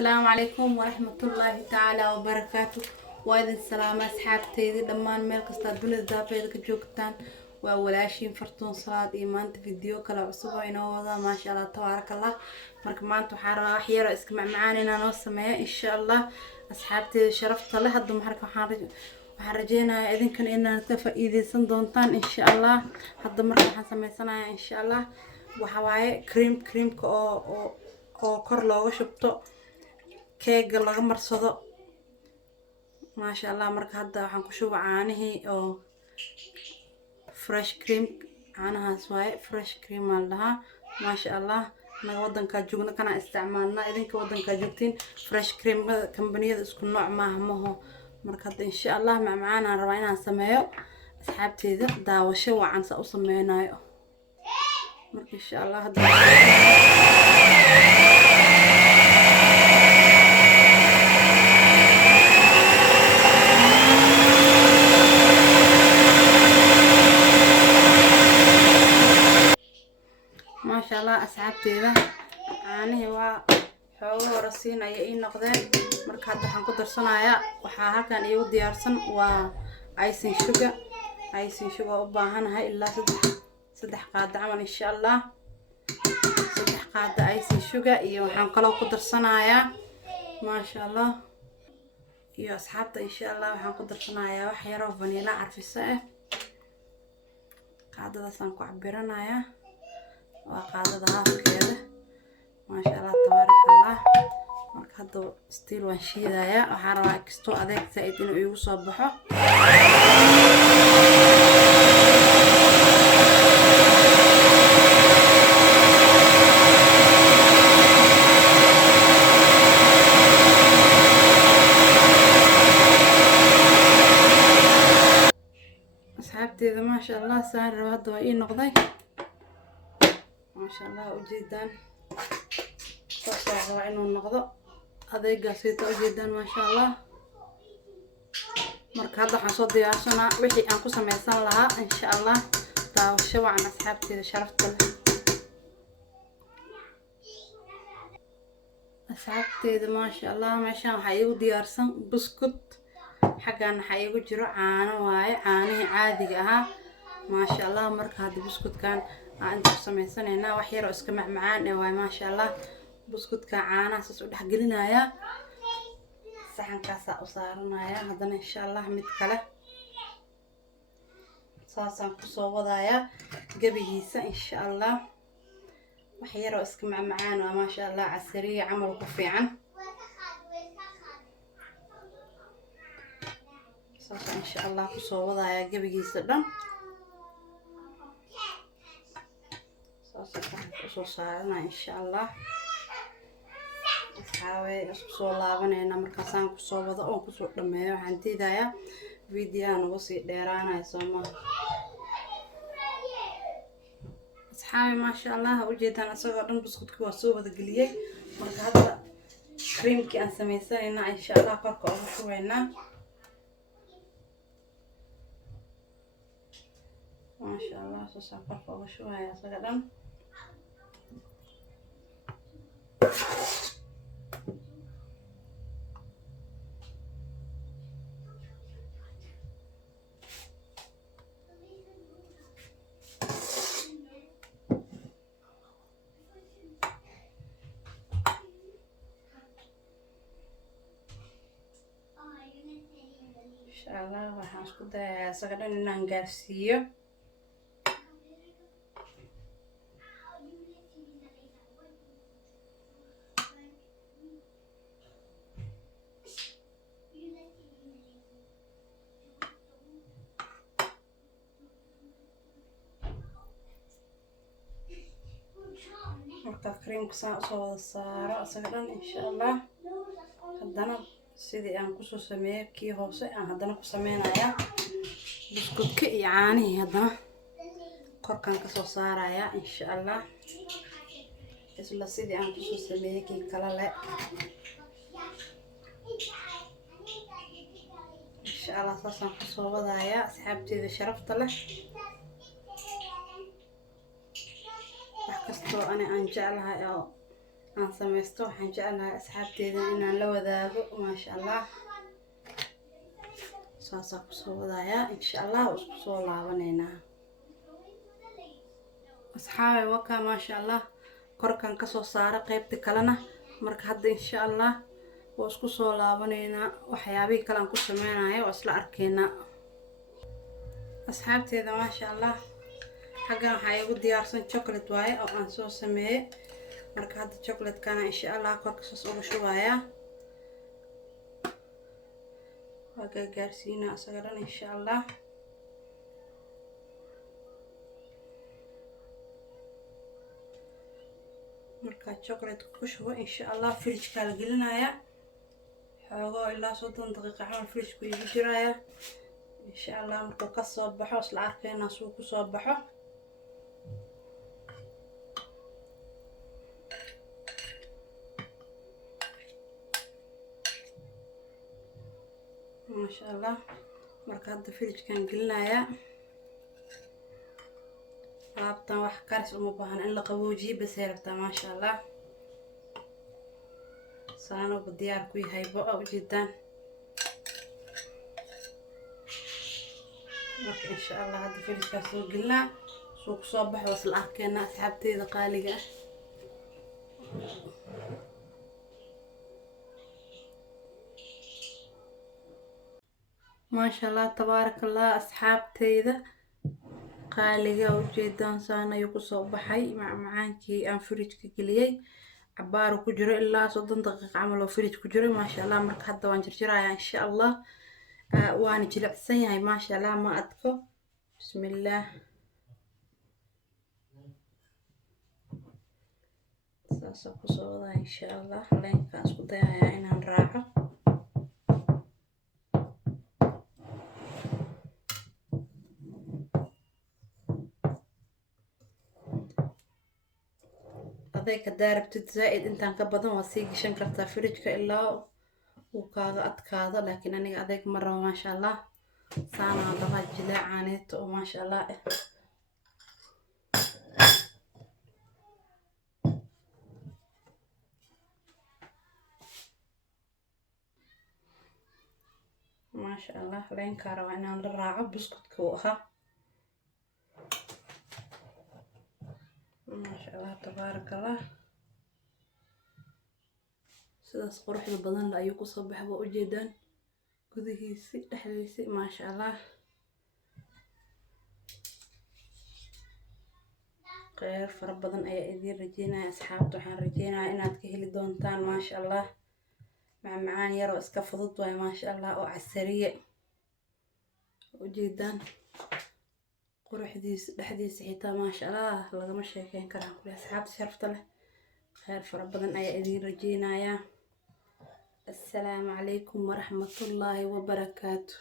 السلام عليكم ورحمة الله تعالى وبركاته. وإذن السلام أصحابتي دمان ميل كستا دون دافيد كجوكتان وولاشين فرتون صلاة إيمان فيديو كلا عصوبة إنه ما شاء الله تبارك الله. marka maanta waxaan rabaa xiyaro iska macmacaan inaan oo sameeyo insha Allah. asxaabteyda sharafta leh hadda marka waxaan rajeynayaa idinkan inaad ka faa'iideysan doontaan insha Allah. hadda marka waxaan sameysanayaa insha Allah waxa waaye creamka oo kor looga shubto keega laga marsado ma sha Allah. marka hadda waxaan ku shubaa caanihii oo fresh cream caanahaas waaye fresh cream aan lahaa ma sha Allah. naga wadanka joogna kana isticmaalna idinka wadanka joogtiin fresh cream kambaniyada isku nooc maaha maho. marka hadda insha Allah macmacaan aan rabaa inaan sameeyo asxaabteyda daawasho wacan sa u sameynayo marka insha Allah hadda ما شاء الله أصحابتيدا أنا هو حوار راسين أي نقدين مركز هذا حنقول درسنايا وحها كان يودي أرسن وعايزين شوجا وباهنا هاي إلا صدح قاعدة عمل إن شاء الله صدح قاعدة عايزين شوجا وحنقلوا قدر صنايا ما شاء الله يا أصحابتي إن شاء الله وحنقدر صنايا وحيرة فانيلا عارف السائل قاعدة صنكو عبرنايا وقاعدة هافكيده ما شاء الله تبارك الله. marka hadda still waan shiidaya waxaan rabaa kisto adeeg saaid inuu igu soo baxo asxaabteeda ma sha Allah saan rabo hadda waa ii noqday ما شاء الله وجدان صار إنه النقضة هذا قصيت جدا ما شاء الله. مرك هذا حنصدي عشان وحي أنكو سميسان لها إن شاء الله تاوشوا عن أصحابتي شرفت له أصحابتي ما شاء الله ماشان حيو ديارسن بسكوت حقا حيو جرو عانو واي عاني عادي ما شاء الله. مرك هذا بسكوت كان أنت سميسانينا وحيرو اسك معمعان واي ما شاء الله. بسكوتكا caana saas u dhex gelinaya saxankaas u saaranaya hadana insha Allah mid kale saasaan ku soo wadaya gabigiisa insha Allah. waxyaro iska macmacaan waa ma sha Allah casriye amal ku fiican saasaan insha Allah ku soo wadaya gabigiisa dhan saasaan ku soo saarana insha Allah. حاوي أسكسو لابنينا مركزان كسو وضع أو كسو دميو حانتي دايا فيديوان وصي ديرانا يسمى أصحابي ما شاء الله وجيتان أسوغا دون بسكوت كوا سوبة قليي مركز هذا كريم كي أن سميسانينا إن شاء الله كاركو أغشوينا ما شاء الله سوسا كاركو أغشوينا أسوغا دون إن شاء الله waxaan isku dayaa isaga dhan inaan gaarsiiyo marka creamka saan soo wada saaro isaga dhan insha Allah. hadana sidii aan ku soo sameeyay kii hoose aan hadana ku sameeynaya biskuutka iyo caanihi hadana korkan ka soo saaraya insha Allah. isla sidii aan ku soo sameeyay kii kala le insha Allah. saasaan ku soo wadaya asxaabteeda sharafta leh wax kasto ana aan jeclahay oo aan samaysto waxaan jeclahay asxaabteeda inaan la wadaago maasha allah saasaan kusoo wadayaa insha allah isku soo laabaneynaa asxaabay wakaa maasha allah korkan kasoo saara qaybta kalena marka hadda insha allah waa isku soo laabaneynaa waxyaabihii kale aan ku sameynayo waa isla arkeynaa asxaabteeda maasha allah xaggan waxaa igu diyaarsan chocolate waaye oo aan soo sameeyey marka hadda chocolate kana insha allah korka saas ugu shubayaa waa gaarsiinaa asaga dhan insha allah marka chocolate ku shubo insha allah fridge-ka la gelinayaa xoogo ilaa 30 daqiiqo camal fridge-ku igu jiraya insha allah markuu ka soo baxo isla arkayna suu ku soo baxo maasha allah marka hadda fridge-kan gelinayaa alaabtan wax karis uma baahan in la qaboojiyo bas ay rabtaa maasha allah saanoo diyaar ku yahay baa ujeedaan marka insha allah hadda fridge-ka soo gelinaa suu ku soo baxo isla arkayna asxaabteeda qaaliga ah maasha allah tabaarakallah asxaabteeda qaaliga ujeedaan saan ayuu kusoo baxay macmacaankii aan fridge-ka geliyey cabaar ku jiro ilaa 30 daqiiqo camal oo fridge ku jiro maasha allah marka hadda waan jarjarayaa insha allah waan jilicsan yahay maasha allah ma adko bismillaah saasoo kusoo wadaa insha allah leenkaan isku dayayaa inaan raaco adayg hadaa rabtid zaaid intaan ka badan waa sii gashan kartaa fridge-ka ilaa uu kaaga adkaado laakiin aniga adayg ma rabo maasha allah saanaa lahaa jileecaaneeto oo maasha allah maasha allah leenkaa rabaa inaan la raaco buskudka uu ahaa maasha allah tabaarakallah sidaas quruxda badan la ayuu kusoo baxay waa ujeedaan gudihiisi dhexdiisi maasha allah khayr fara badan ayaa idiin rajeynaya asxaabta waxaan rajeynayaa inaad ka heli doontaan maasha allah macmacaan yar oo iska fudud waaye maasha allah oo casariye ujeedaan quruxdiisa dhexdiisa xitaa maasha allah lagama sheekeyn karaan kuli asxaabta sharafta leh khayr fara badan ayaa idiin rajeynayaa assalaamu calaykum waraxmatullaahi wabarakaatu